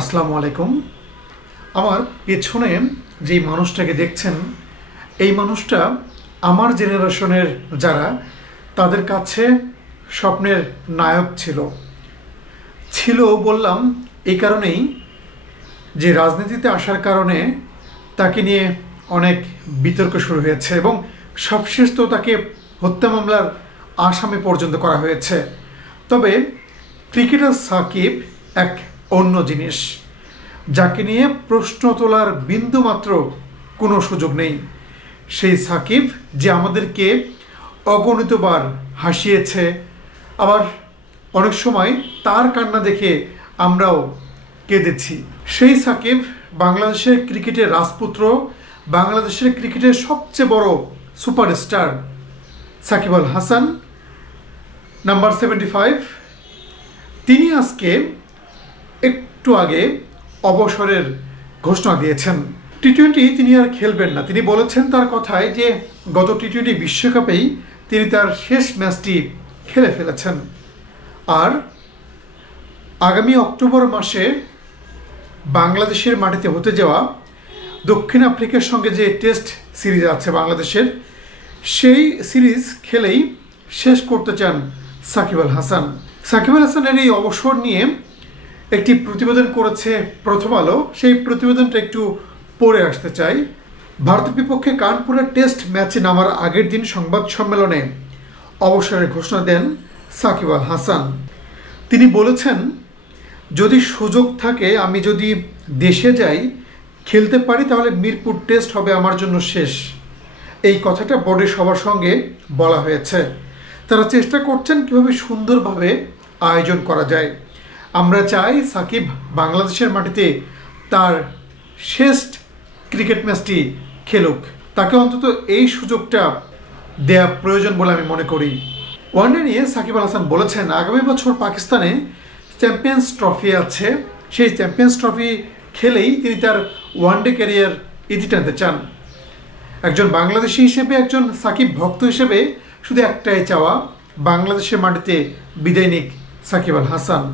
আসসালামু আলাইকুম। আমার পেছনে যেই মানুষটাকে দেখছেন, এই মানুষটা আমার জেনারেশনের যারা, তাদের কাছে স্বপ্নের নায়ক ছিল। ছিল বললাম এই কারণেই যে রাজনীতিতে আসার কারণে তাকে নিয়ে অনেক বিতর্ক শুরু হয়েছে এবং সবশেষ তো তাকে হত্যা মামলার আসামি পর্যন্ত করা হয়েছে। তবে ক্রিকেটার সাকিব এক অন্য জিনিস, যাকে নিয়ে প্রশ্ন তোলার বিন্দুমাত্র কোনো সুযোগ নেই। সেই সাকিব যে আমাদেরকে অগণিতবার হাসিয়েছে, আবার অনেক সময় তার কান্না দেখে আমরাও কেঁদেছি। সেই সাকিব বাংলাদেশের ক্রিকেটের রাজপুত্র, বাংলাদেশের ক্রিকেটের সবচেয়ে বড় সুপারস্টার সাকিব আল হাসান, নাম্বার 75। তিনি আজকে একটু আগে অবসরের ঘোষণা দিয়েছেন। টি-20 তিনি আর খেলবেন না। তিনি বলেছেন তার কথায় যে গত টি-20 বিশ্বকাপেই তিনি তার শেষ ম্যাচটি খেলে ফেলেছেন, আর আগামী অক্টোবর মাসে বাংলাদেশের মাটিতে হতে যাওয়া দক্ষিণ আফ্রিকার সঙ্গে যে টেস্ট সিরিজ আছে বাংলাদেশের, সেই সিরিজ খেলেই শেষ করতে চান সাকিব আল হাসান। সাকিব আল হাসানের এই অবসর নিয়ে একটি প্রতিবেদন করেছে প্রথম আলো। সেই প্রতিবেদনটা একটু পড়ে আসতে চাই। ভারতের বিপক্ষে কানপুরের টেস্ট ম্যাচে নামার আগের দিন সংবাদ সম্মেলনে অবসরের ঘোষণা দেন সাকিব আল হাসান। তিনি বলেছেন, যদি সুযোগ থাকে, আমি যদি দেশে যাই, খেলতে পারি, তাহলে মিরপুর টেস্ট হবে আমার জন্য শেষ। এই কথাটা বোর্ডের সবার সঙ্গে বলা হয়েছে। তারা চেষ্টা করছেন কীভাবে সুন্দরভাবে আয়োজন করা যায়। আমরা চাই সাকিব বাংলাদেশের মাটিতে তার শেষ ক্রিকেট ম্যাচটি খেলুক। তাকে অন্তত এই সুযোগটা দেয়া প্রয়োজন বলে আমি মনে করি। ওয়ানডে নিয়ে সাকিব আল হাসান বলেছেন, আগামী বছর পাকিস্তানে চ্যাম্পিয়ন্স ট্রফি আছে, সেই চ্যাম্পিয়ন্স ট্রফি খেলেই তিনি তার ওয়ানডে ক্যারিয়ার ইতি টানতে চান। একজন বাংলাদেশি হিসেবে, একজন সাকিব ভক্ত হিসেবে শুধু একটাই চাওয়া, বাংলাদেশের মাটিতে বিদায় নিক সাকিব আল হাসান।